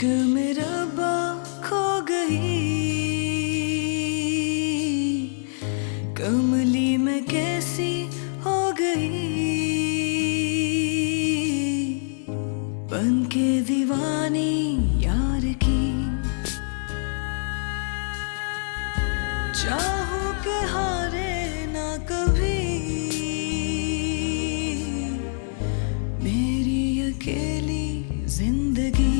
इश्क में रब्बा खो गई, कमली में कैसी हो गई, बन के दीवानी यार की। चाहूं के हारे ना कभी मेरी अकेली जिंदगी।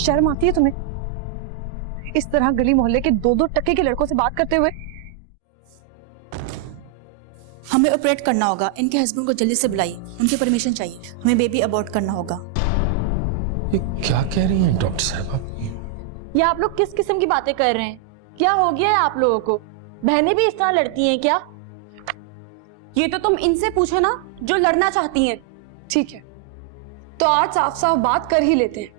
शर्म आती है तुम्हें इस तरह गली मोहल्ले के दो दो टके के लड़कों से बात करते हुए? हमें ऑपरेट करना होगा, इनके हस्बैंड को जल्दी से बुलाइए, उनकी परमिशन चाहिए, हमें बेबी अबॉर्ट करना होगा। ये क्या कह रही हैं डॉक्टर साहब आप? ये आप लोग किस किस्म की बातें कर रहे हैं? क्या हो गया है आप लोगों को? बहनें भी इस तरह लड़ती हैं क्या? ये तो तुम इनसे पूछो ना जो लड़ना चाहती हैं। ठीक है, तो आज साफ साफ बात कर ही लेते हैं।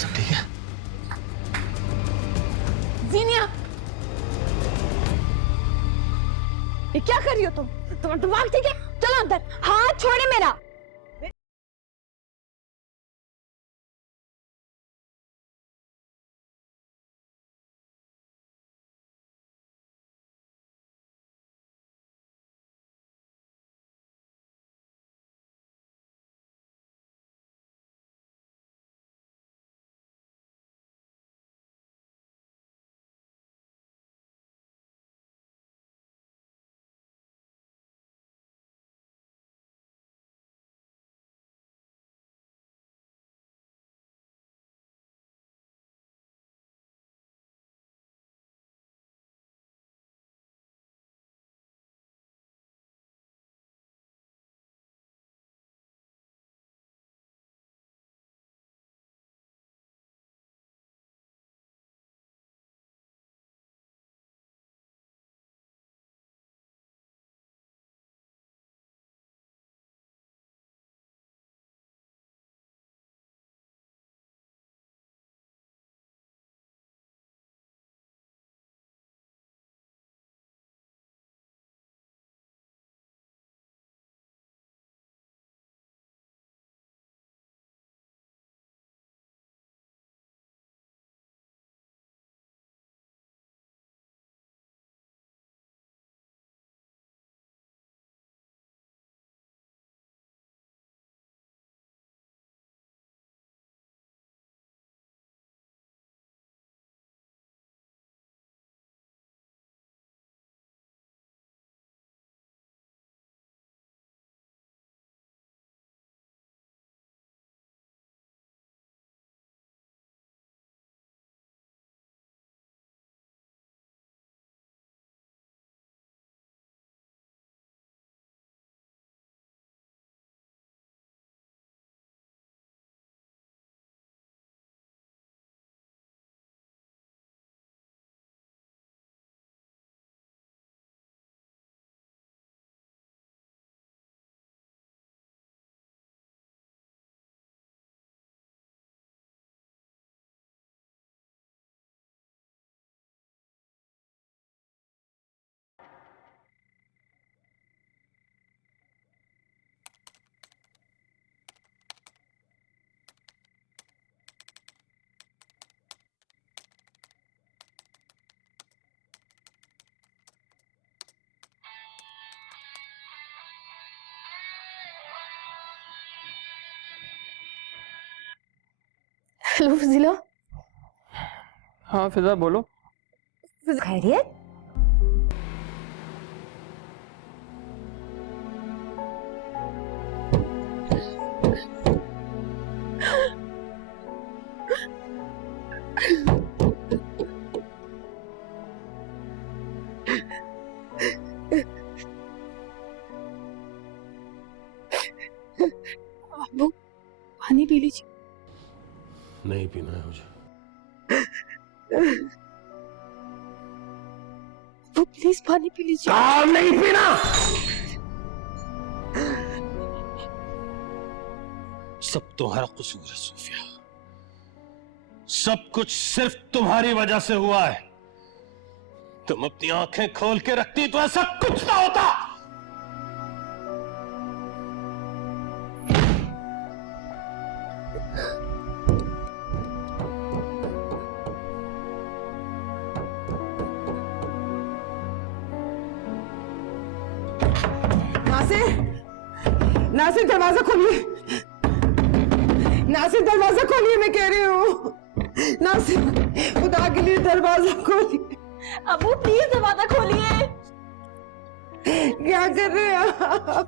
सब ठीक है? जीनिया, ये क्या कर रही हो तुम? तुम्हारा दिमाग ठीक है? चलो अंदर। हाथ छोड़े मेरा। हेलो फिजिला। हाँ फिजा बोलो। खैरियत? अब्बू पानी पी लीजिए। नहीं पीना है मुझे। अब्बू प्लीज पानी पी लीजिए। नहीं पीना। सब तुम्हारा कसूर है सूफिया, सब कुछ सिर्फ तुम्हारी वजह से हुआ है। तुम अपनी आंखें खोल के रखती तो ऐसा कुछ ना होता। नासिर, नासिर दरवाजा खोलिए, नासिर दरवाजा खोलिए, मैं कह रही हूँ। नासिर खुदा के लिए दरवाजा खोलिए। अबू प्लीज दरवाजा खोलिए। क्या कर रहे हैं आप?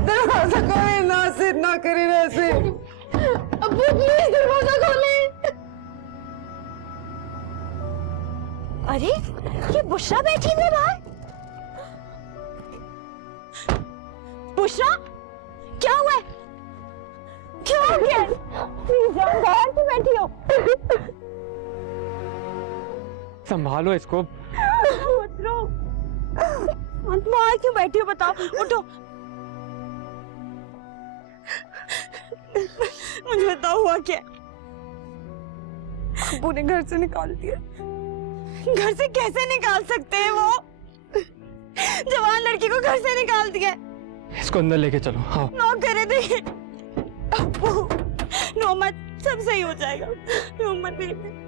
दरवाजा खोलिए नासिर, ना करें वैसे। अबू प्लीज दरवाजा खोलिए। अरे ये बुशरा बैठी है बाहर। बुशरा क्या हुआ है? क्या हो गया? प्लीज जान, बाहर क्यों बैठी हो? संभालो इसको। उठो, बाहर क्यों बैठी हो बताओ, उठो। मुझे बताओ हुआ क्या? अब्बू ने घर से निकाल दिया। घर से कैसे निकाल सकते हैं? वो जवान लड़की को घर से निकाल दिया। इसको अंदर लेके चलो। हाँ नो करे देखिए। अब्बू नो मत, सब सही हो जाएगा। नो मत बेटे।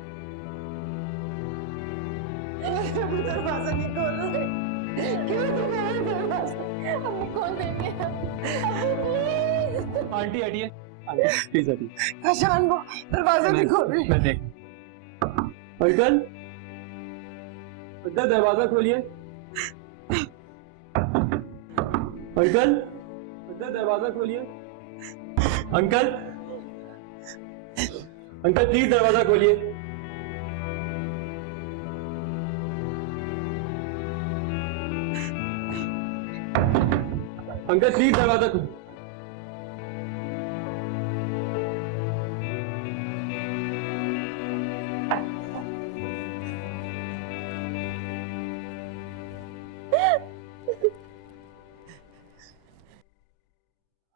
दरवाजा नहीं खोल रहे, क्यों तुम्हारा दरवाजा? अब्बू खोल देंगे। अब्बू प्लीज। आंटी हटिए, प्लीज हटिए। आशान वो दरवाजा नहीं खोल रहे। मैं देख। अंकल, अंकल दरवाजा खोलिए। अंकल, अंकल दरवाजा खोलिए। अंकल, अंकल प्लीज दरवाजा खोलिए। अंकल प्लीज दरवाजा खोलिए।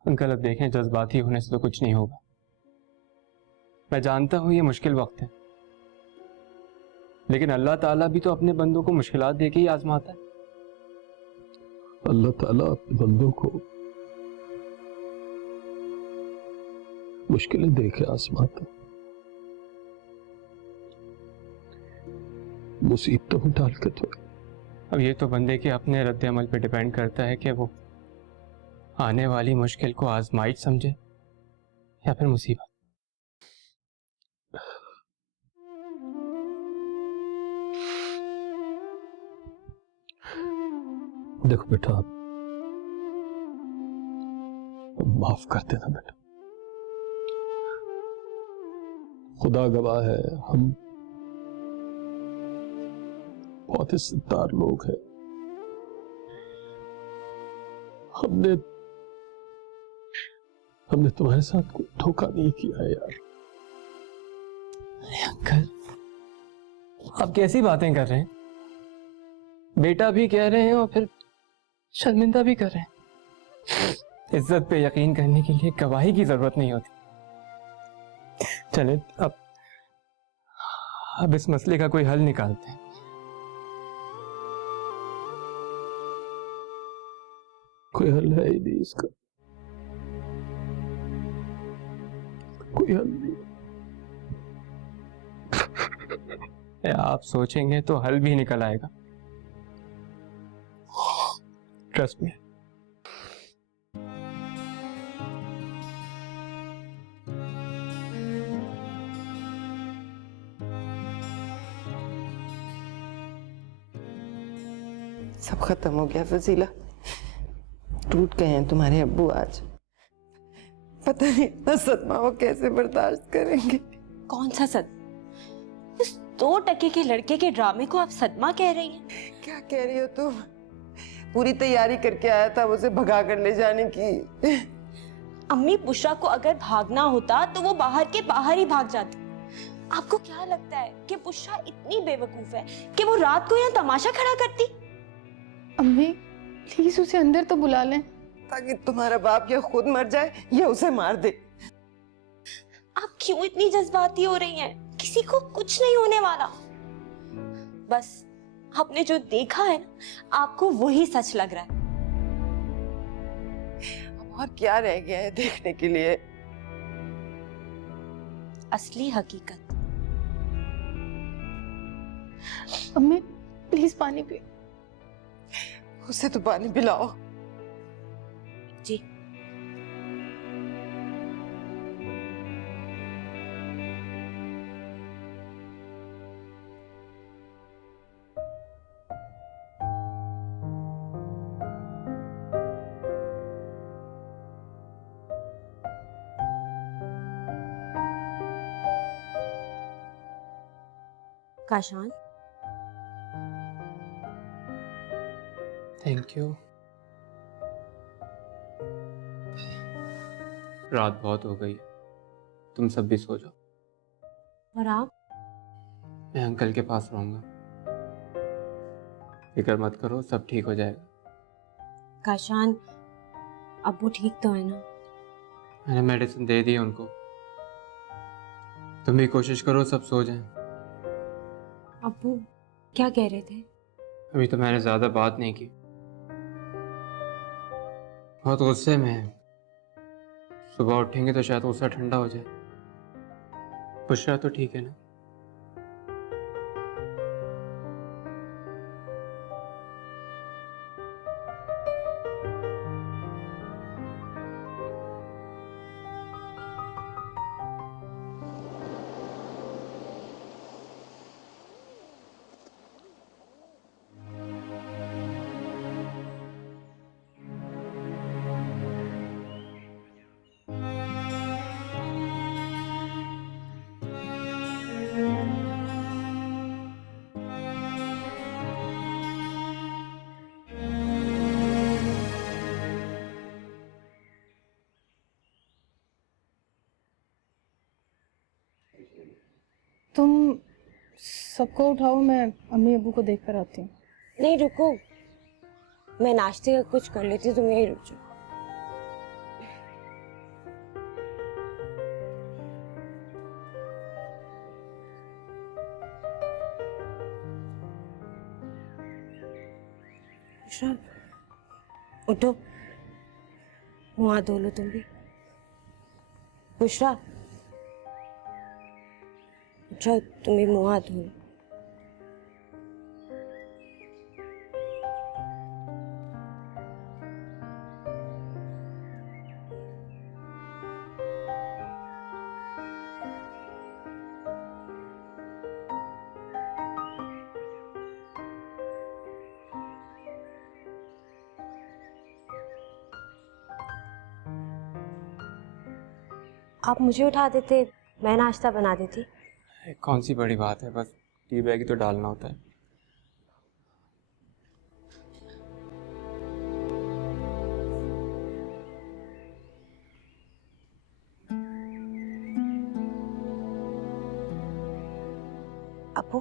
अंकल अब देखें, जज्बाती होने से तो कुछ नहीं होगा। मैं जानता हूं ये मुश्किल वक्त है, लेकिन अल्लाह ताला भी तो अपने बंदों को मुश्किलात देके ही आजमाता है। अल्लाह ताला अपने बंदों को मुश्किलें दे के आजमाता, मुसीबतों में डाल के तो। अब ये तो बंदे के अपने रद्द अमल पे डिपेंड करता है कि वो आने वाली मुश्किल को आजमाइश समझे या फिर मुसीबत। देखो बेटा, आप माफ कर देना बेटा। खुदा गवाह है, हम बहुत इज्जतदार लोग हैं। हमने तुम्हारे साथ कोई धोखा नहीं किया है यार। अंकल, आप कैसी बातें कर रहे हैं? बेटा भी कह रहे हैं और फिर शर्मिंदा भी कर रहे हैं। इज्जत पे यकीन करने के लिए गवाही की जरूरत नहीं होती। चले अब इस मसले का कोई हल निकालते हैं। कोई हल है ही नहीं इसका, कोई हल नहीं। आप सोचेंगे तो हल भी निकल आएगा, ट्रस्ट मी। सब खत्म हो गया फजीला, टूट गए हैं तुम्हारे अब्बू आज। पता नहीं इतना सदमा वो कैसे बर्दाश्त करेंगे। कौन सा सदमा? उस 2% के लड़के के ड्रामे को आप सदमा कह रही हैं? क्या कह रही हो तुम? पूरी तैयारी करके आया था उसे भगा कर ले जाने की। अम्मी, बुशरा को अगर भागना होता तो वो बाहर के बाहर ही भाग जाती। आपको क्या लगता है कि बुशरा इतनी बेवकूफ है कि वो रात को यहाँ तमाशा खड़ा करती? अम्मी प्लीज उसे अंदर तो बुला लें। ताकि तुम्हारा बाप या खुद मर जाए या उसे मार दे। आप क्यों इतनी जज्बाती हो रही हैं? किसी को कुछ नहीं होने वाला। बस आपने जो देखा है ना, आपको वही सच लग रहा है। और क्या रह गया है देखने के लिए? असली हकीकत। अम्मी प्लीज पानी पी। उसे तो पानी पिलाओ। जी। Kashan, thank you. रात बहुत हो गई है, तुम सब भी सो जाओ। और आप? मैं अंकल के पास रहूंगा, फिक्र मत करो, सब ठीक हो जाएगा। काशान, अब वो ठीक तो है ना? मैंने मेडिसिन दे दी है उनको, तुम भी कोशिश करो सब सो जाएं। अब्बू क्या कह रहे थे? अभी तो मैंने ज्यादा बात नहीं की, बहुत गुस्से में है। सुबह उठेंगे तो शायद गुस्सा ठंडा हो जाए। बुशरा तो ठीक है ना? तुम सबको उठाओ, मैं अम्मी अब्बू को देख कर आती हूँ। नहीं रुको, मैं नाश्ते का कुछ कर लेती, तुम यहीं रुक जाओ। बुशरा, उठो, मुँह हाथ धो लो तुम भी। बुशरा, उठो, तुम भी मुँह हाथ धो लो। आप मुझे उठा देते, मैं नाश्ता बना देती। कौन सी बड़ी बात है, बस टी बैग ही तो डालना होता है। अप्पू,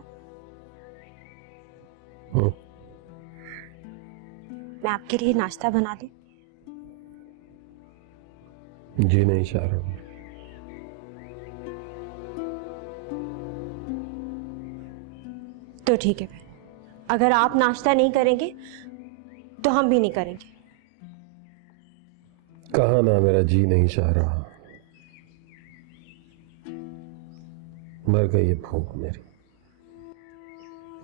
मैं आपके लिए नाश्ता बना दूं? जी नहीं चाह रहा हूँ। तो ठीक है, फिर अगर आप नाश्ता नहीं करेंगे तो हम भी नहीं करेंगे। कहा ना मेरा जी नहीं चाह रहा। मर गई ये भूख मेरी,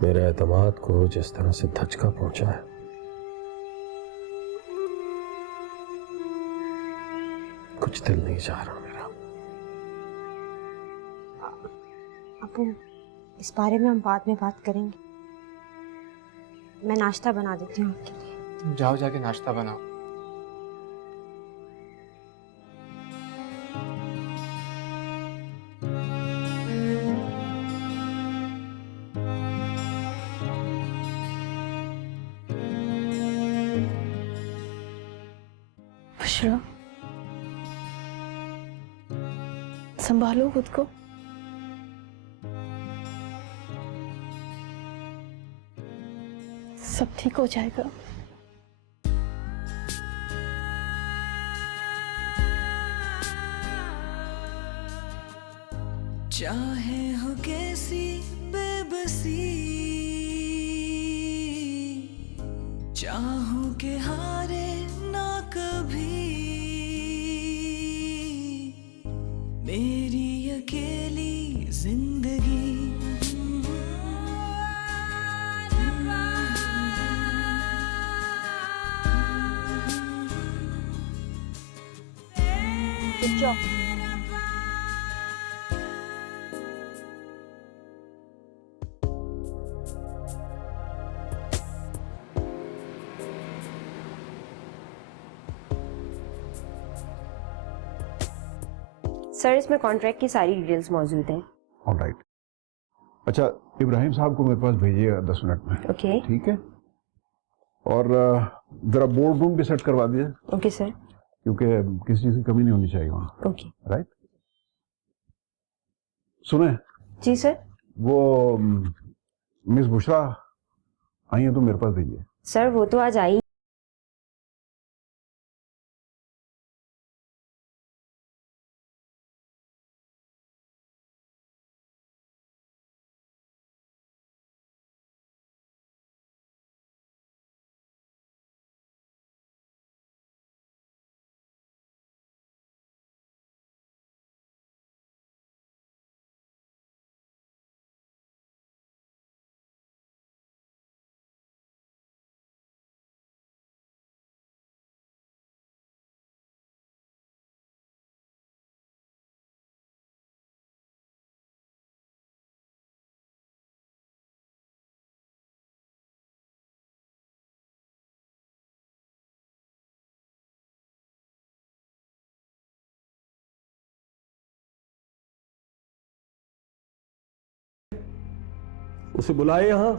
मेरे एतमाद को जिस तरह से धचका पहुंचा है। कुछ दिल नहीं चाह रहा मेरा। अप्पू, इस बारे में हम बाद में बात करेंगे। मैं नाश्ता बना देती हूँ आपके लिए। तुम जाओ, जाके नाश्ता बनाओ। बुशरा, संभालो खुद को। सब ठीक हो जाएगा। चाहे हो कैसी बेबसी, चाहूं के हारे ना कभी, मेरी अकेली जिंदगी। सर, इसमें कॉन्ट्रैक्ट की सारी डिटेल्स मौजूद हैं। ऑलराइट। अच्छा, इब्राहिम साहब को मेरे पास भेजिए 10 मिनट में। ओके। ठीक है। और जरा बोर्ड रूम भी सेट करवा दीजिए। Okay sir. क्योंकि किसी चीज़ की कमी नहीं होनी चाहिए वहाँ। ओके। राइट। सुने। जी सर। वो मिस बुशरा आई हैं तो मेरे पास भेजिए। सर, वो तो आज आई। उसे बुलाए यहाँ,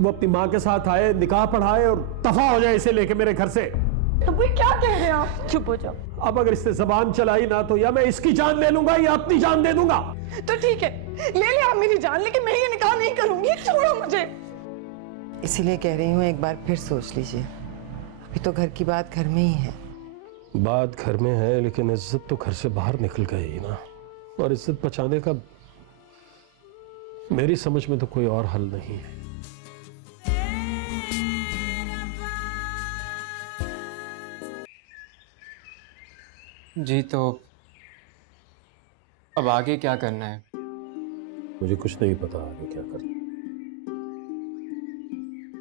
वो अपनी माँ के साथ आए, निकाह पढ़ाए और दफा हो जाए इसे लेके मेरे घर से। अबू क्या कह रहे हैं आप? चुप हो जाओ। अब अगर इसने जबान चलाई ना तो या मैं इसकी जान ले लूंगा या अपनी जान दे दूंगा। तो ठीक है, ले ले आप मेरी जान, लेकिन मैं ये निकाह नहीं करूंगी। छोड़ो मुझे। इसीलिए कह रही हूँ एक बार फिर सोच लीजिए। अभी तो घर की बात घर में ही है। बात घर में है, लेकिन इज्जत तो घर से बाहर निकल गई ना। और इज्जत बचाने का मेरी समझ में तो कोई और हल नहीं है। जी, तो अब आगे क्या करना है? मुझे कुछ नहीं पता आगे क्या करना।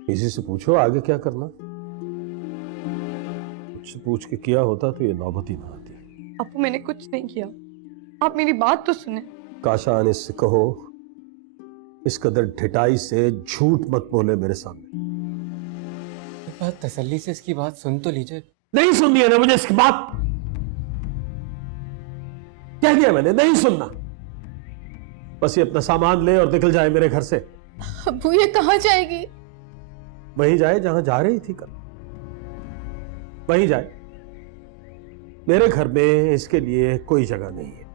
किसी से पूछो आगे क्या करना। मुझसे पूछ के किया होता तो ये नौबत ही ना आती। अपू, मैंने कुछ नहीं किया, आप मेरी बात तो सुने। काशान, इससे कहो इस कदर ढिठाई से झूठ मत बोले मेरे सामने। एक बात तसल्ली से इसकी बात सुन तो लीजिए। नहीं सुननी है ना मुझे इसकी बात। कह दिया मैंने, नहीं सुनना। बस ये अपना सामान ले और निकल जाए मेरे घर से। अबू, ये कहाँ जाएगी? वहीं जाए जहां जा रही थी कल। वहीं जाए। मेरे घर में इसके लिए कोई जगह नहीं है।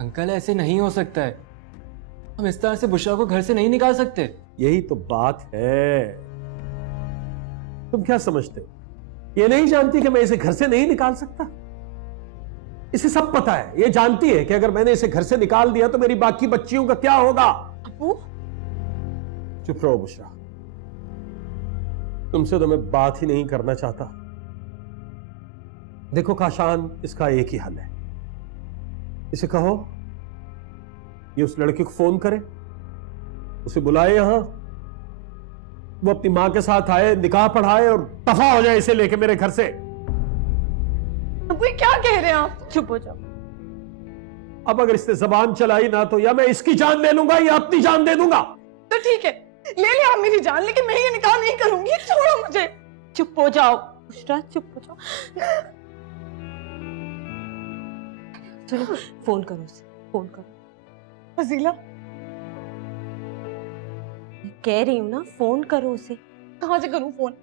अंकल, ऐसे नहीं हो सकता है। हम इस तरह से बुशरा को घर से नहीं निकाल सकते। यही तो बात है। तुम क्या समझते हो? ये नहीं जानती कि मैं इसे घर से नहीं निकाल सकता? इसे सब पता है। ये जानती है कि अगर मैंने इसे घर से निकाल दिया तो मेरी बाकी बच्चियों का क्या होगा। अपू, चुप रहो बुशरा। तुमसे तो मैं बात ही नहीं करना चाहता। देखो काशान, इसका एक ही हल है। इसे कहो ये उस लड़के को फोन करे, उसे बुलाए यहां, वो अपनी मां के साथ आए, निकाह पढ़ाए और दफा हो जाए इसे लेके मेरे घर से। अपू, ये क्या कह रहे हैं आप? चुप हो जाओ। अब अगर इसने जबान चलाई ना तो या मैं इसकी जान ले लूंगा या अपनी जान दे दूंगा। तो ठीक है, ले ले आप मेरी जान, लेकिन मैं ये निकाह नहीं करूंगी। छोड़ो मुझे। चुप हो जाओ बुशरा, चुप हो जाओ। चलो फोन करो उसे, फोन करो। फजीला, कह रही हूँ ना, फोन करो उसे। कहाँ से करूं फोन?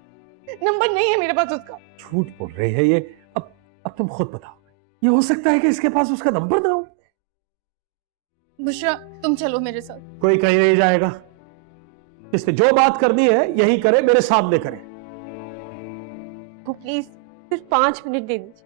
नंबर नहीं है मेरे पास उसका। झूठ बोल रही है ये। अब तुम खुद बताओ, ये हो सकता है कि इसके पास उसका नंबर ना हो। बुशरा तुम चलो मेरे साथ। कोई कहीं नहीं जाएगा। इसने जो बात करनी है यही करे, मेरे सामने करे। वो प्लीज सिर्फ 5 मिनट दे दीजिए।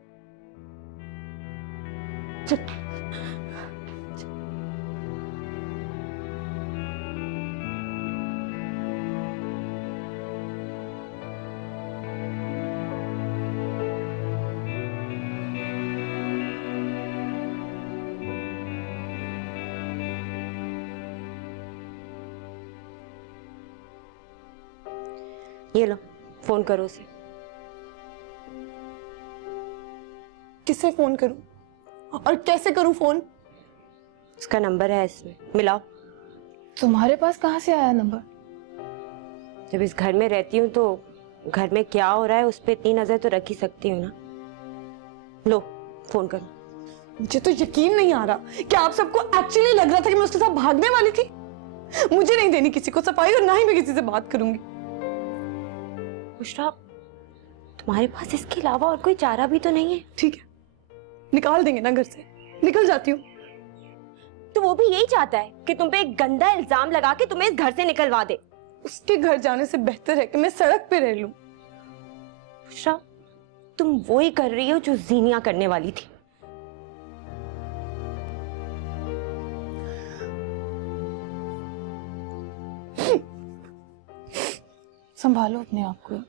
ये लो, फोन करो उसे। किसे फोन करूं और कैसे करूं फोन? उसका नंबर है इसमें, मिलाओ। तुम्हारे पास कहाँ से आया नंबर? जब इस घर में रहती हूँ तो घर में क्या हो रहा है उस पर इतनी नजर तो रख ही सकती हूँ ना। लो, फोन करो। मुझे तो यकीन नहीं आ रहा कि आप सबको एक्चुअली लग रहा था कि मैं उसके साथ भागने वाली थी। मुझे नहीं देनी किसी को सफाई और ना ही मैं किसी से बात करूंगी। बुशरा, तुम्हारे पास इसके अलावा और कोई चारा भी तो नहीं है। ठीक है, निकाल देंगे ना घर से, निकल जाती हूँ। तो वो भी यही चाहता है कि तुम पे एक गंदा इल्जाम लगा के तुम्हें इस घर से निकलवा दे। उसके घर जाने से बेहतर है कि मैं सड़क पे रह लूं। बुशरा, तुम वो ही कर रही हो जो जीनिया करने वाली थी। संभालो अपने आप को।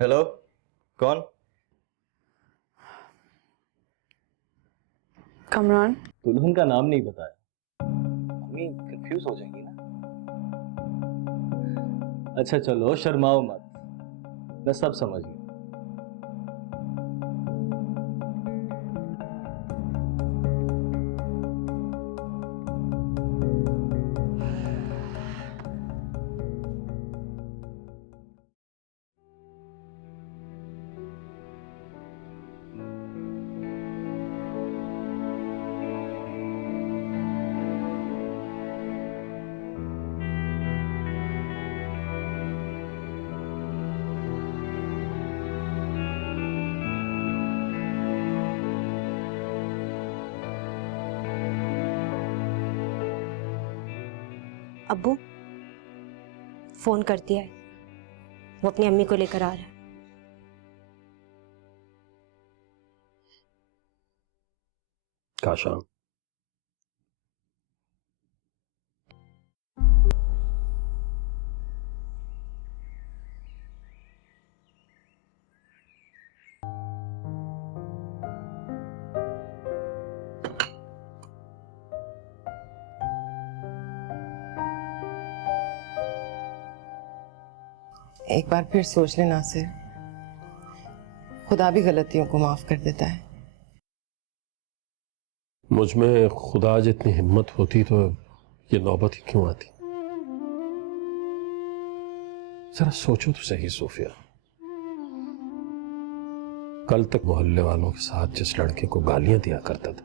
हेलो, कौन? कमरान। दुल्हन का नाम नहीं बताया, मम्मी कंफ्यूज हो जाएंगी ना। अच्छा चलो, शर्माओ मत, मैं सब समझ गया। अब्बू फोन कर दिया है, वो अपनी अम्मी को लेकर आ रहा है। काशा, एक बार फिर सोच ले नासिर, खुदा भी गलतियों को माफ कर देता है। मुझ में खुदा जितनी हिम्मत होती तो ये नौबत ही क्यों आती? जरा सोचो तो सही सोफिया, कल तक मोहल्ले वालों के साथ जिस लड़के को गालियां दिया करता था,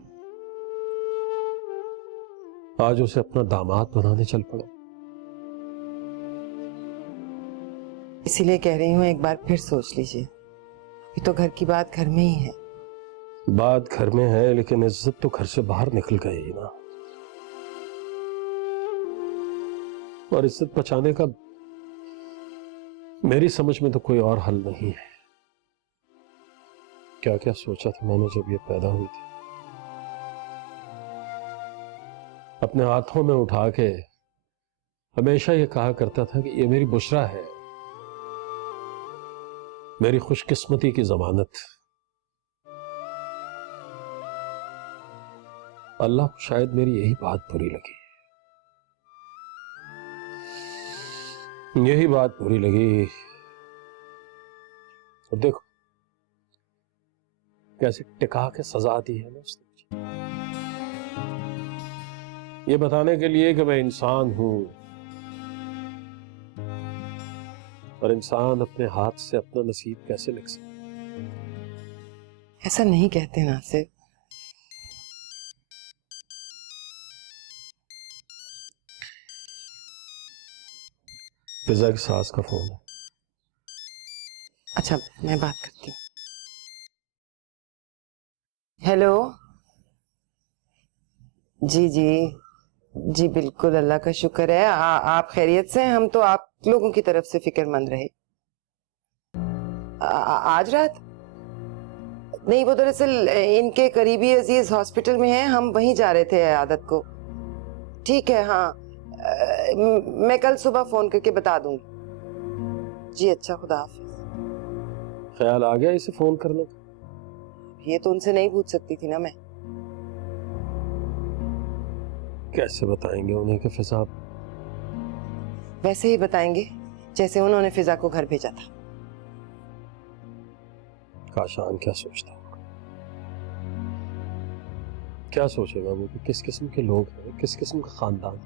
आज उसे अपना दामाद बनाने चल पड़ा। इसीलिए कह रही हूँ, एक बार फिर सोच लीजिए। अभी तो घर की बात घर में ही है। बात घर में है, लेकिन इज्जत तो घर से बाहर निकल गई ना। और इज्जत बचाने का मेरी समझ में तो कोई और हल नहीं है। क्या क्या सोचा था मैंने जब ये पैदा हुई थी। अपने हाथों में उठा के हमेशा ये कहा करता था कि ये मेरी बुशरा है, मेरी खुशकिस्मती की जमानत। अल्लाह को शायद मेरी यही बात बुरी लगी, यही बात बुरी लगी। और देखो कैसे टिका के सजा दी है ना उसने, ये बताने के लिए कि मैं इंसान हूं और इंसान अपने हाथ से अपना नसीब कैसे लिख सकता। ऐसा नहीं कहते नासिर। फिजा की सास का फोन है। अच्छा मैं बात करती हूँ। हेलो। जी जी जी बिल्कुल, अल्लाह का शुक्र है। आप खैरियत से हैं? हम तो आप लोगों की तरफ से फिक्रमंद रहे। आज रात नहीं, वो दरअसल इनके करीबी अजीज हॉस्पिटल में हैं, हम वहीं जा रहे थे आदत को। ठीक है, हाँ मैं कल सुबह फोन करके बता दूंगी। जी अच्छा, खुदा हाफिज। ख्याल आ गया इसे फोन करने का? ये तो उनसे नहीं पूछ सकती थी ना मैं। कैसे बताएंगे उन्हें कि फिजा? वैसे ही बताएंगे जैसे उन्होंने फिजा को घर भेजा था। काशान क्या सोचता होगा, क्या सोचेगा वो कि किस किस्म के लोग हैं, किस किस्म का खानदान।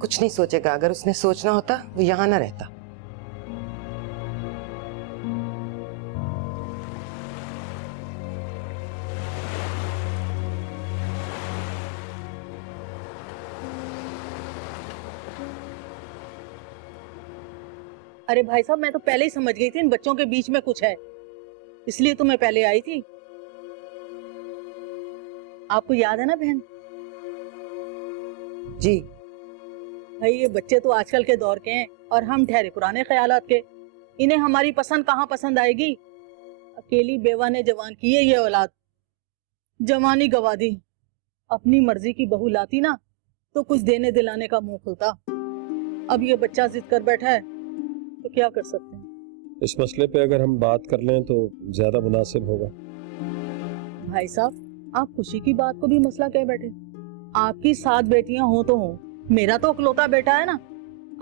कुछ नहीं सोचेगा। अगर उसने सोचना होता वो यहां ना रहता। अरे भाई साहब, मैं तो पहले ही समझ गई थी इन बच्चों के बीच में कुछ है, इसलिए तो मैं पहले आई थी। आपको याद है ना बहन? जी भाई ये बच्चे तो आजकल के दौर के हैं और हम ठहरे पुराने ख्यालात के। इन्हें हमारी पसंद कहाँ पसंद आएगी? अकेली बेवा ने जवान की है ये औलाद, जवानी गवा दी। अपनी मर्जी की बहू लाती ना तो कुछ देने दिलाने का मुंह खुलता। अब ये बच्चा जिद कर बैठा है तो क्या कर सकते हैं? इस मसले पे अगर हम बात कर लें तो ज्यादा मुनासिब होगा। भाई साहब, आप खुशी की बात को भी मसला कह बैठे। आपकी 7 बेटियां हो तो हो, मेरा तो अकलौता बेटा है ना।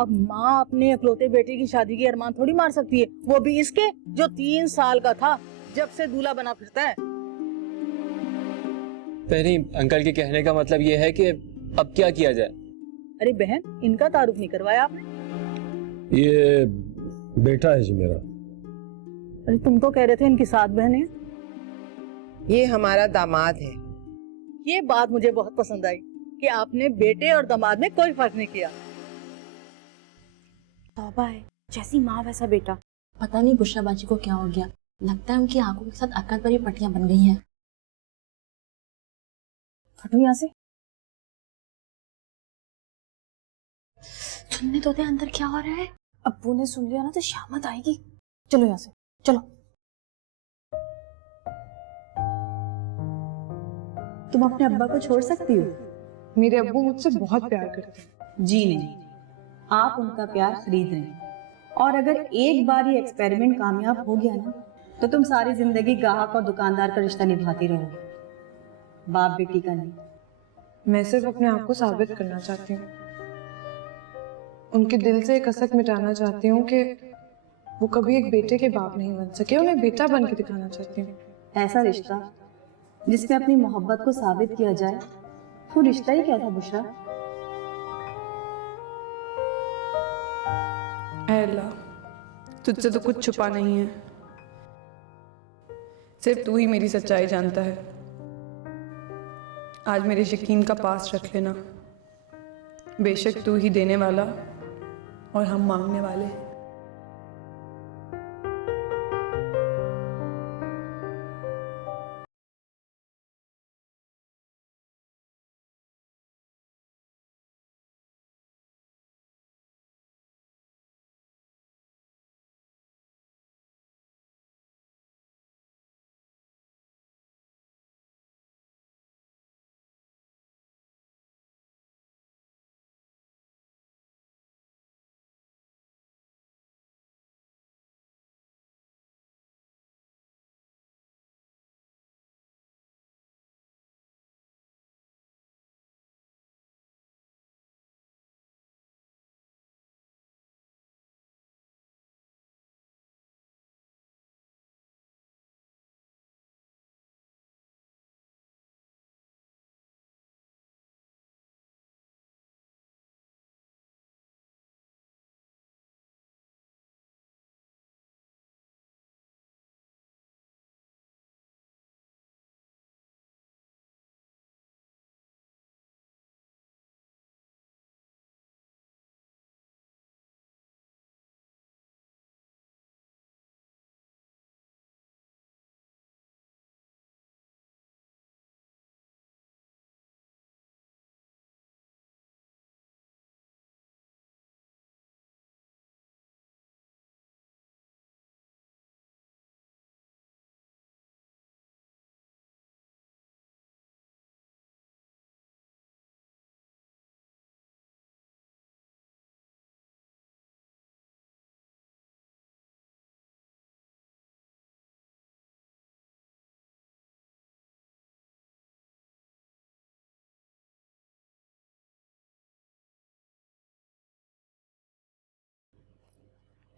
अब माँ अपने अकलौते बेटे की शादी की अरमान थोड़ी मार सकती है, वो भी इसके जो 3 साल का था जब से दूल्हा बना फिरता है। नहीं, अंकल के कहने का मतलब ये है कि अब क्या किया जाए? अरे बहन, इनका तारुफ नहीं करवाया आपने? ये बेटा है जी मेरा। अरे तुम तो कह रहे थे इनकी 7 बहनें। ये हमारा दामाद है। ये बात मुझे बहुत पसंद आई कि आपने बेटे और दामाद में कोई फर्क नहीं किया। तौबा है, जैसी माँ वैसा बेटा। पता नहीं बुशरा बाजी को क्या हो गया, लगता है उनकी आंखों के साथ अक्कत भरी पट्टियां बन गई हैं। हटो यहाँ से। सुनने तो दे अंदर क्या हो रहा है। अब्बू ने सुन लिया ना तो शामत आएगी। चलो यहाँ से, चलो। तुम अपने अब्बा को छोड़ सकती हो? मेरे अब्बू मुझसे बहुत प्यार करते हैं। जी नहीं, आप उनका प्यार खरीद रहे हैं। और अगर एक बार ये एक्सपेरिमेंट कामयाब हो गया ना तो तुम सारी जिंदगी ग्राहक और दुकानदार का रिश्ता निभाती रहोगे, बाप बेटी का नहीं। मैं सिर्फ अपने आप को साबित करना चाहती हूँ, उनके दिल से एक कसक मिटाना चाहती हूँ कि वो कभी एक बेटे के बाप नहीं बन सके। उन्हें बेटा बन के दिखाना चाहती हूँ। ऐसा रिश्ता जिसमें अपनी मोहब्बत को साबित किया जाए तो रिश्ता ही क्या था बुशरा? ऐ अल्लाह, तुझसे तो कुछ छुपा नहीं है, सिर्फ तू ही मेरी सच्चाई जानता है। आज मेरे यकीन का पास रख लेना, बेशक तू ही देने वाला और हम मांगने वाले।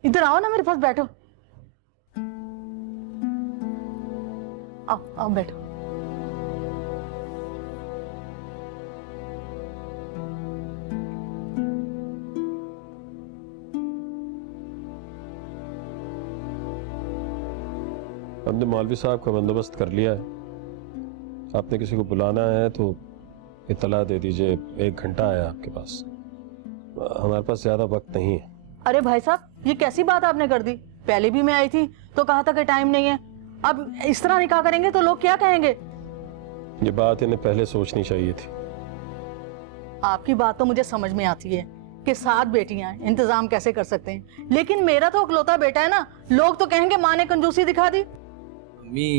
इधर आओ ना, मेरे पास बैठो। आओ आओ बैठो। हमने मौलवी साहब का बंदोबस्त कर लिया है। आपने किसी को बुलाना है तो इत्तला दे दीजिए। 1 घंटा है आपके पास, हमारे पास ज्यादा वक्त नहीं है। अरे भाई साहब, ये कैसी बात आपने कर दी? पहले भी मैं आई थी तो कहा था कि टाइम नहीं है, अब इस तरह निकाह करेंगे तो लोग क्या कहेंगे? ये बात इन्हें पहले सोचनी चाहिए थी। आपकी बात तो मुझे समझ में आती है कि 7 बेटियां हैं, इंतजाम कैसे कर सकते हैं, लेकिन मेरा तो इकलौता बेटा है ना, लोग तो कहेंगे माँ ने कंजूसी दिखा दी। अम्मी,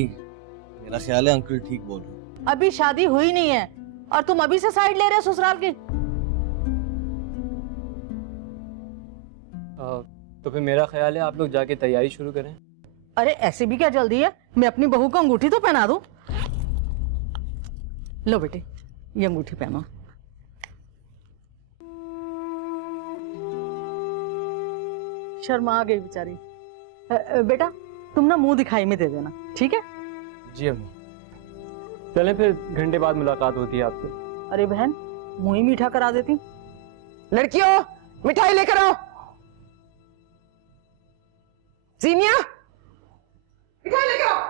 मेरा ख्याल है अंकल ठीक बोल रहे हैं। अभी शादी हुई नहीं है और तुम अभी से साइड ले रहे हो ससुराल की। तो फिर मेरा ख्याल है आप लोग जाके तैयारी शुरू करें। अरे ऐसे भी क्या जल्दी है, मैं अपनी बहू को अंगूठी तो पहना दूं। लो बेटे, ये अंगूठी पहनो। शर्मा गई बेचारी। बेटा तुम ना मुंह दिखाई में दे देना, ठीक है? जी अम्मी। चलें फिर, घंटे बाद मुलाकात होती है आपसे। अरे बहन, मुंह ही मीठा करा देती। लड़कियों, मिठाई लेकर आओ। जीनिया, मिठाई लेकर आओ।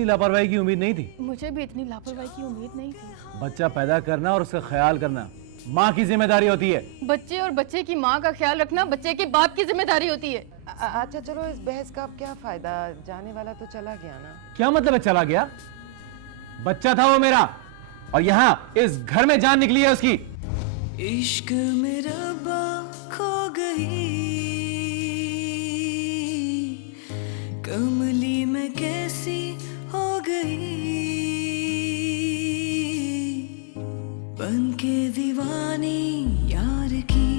लापरवाही की उम्मीद नहीं थी। मुझे भी इतनी लापरवाही की उम्मीद नहीं थी। बच्चा पैदा करना और उसका ख्याल करना माँ की जिम्मेदारी होती है। बच्चे और बच्चे की माँ का ख्याल रखना बच्चे के बाप की जिम्मेदारी होती है। अच्छा चलो, इस बहस का अब क्या फायदा, जाने वाला तो चला गया ना। क्या मतलब है चला गया? बच्चा था वो मेरा, और यहाँ इस घर में जान निकली है उसकी। इश्क में रब्बा खो गई, कमली में कैसी हो गई, बन के दीवानी यार की।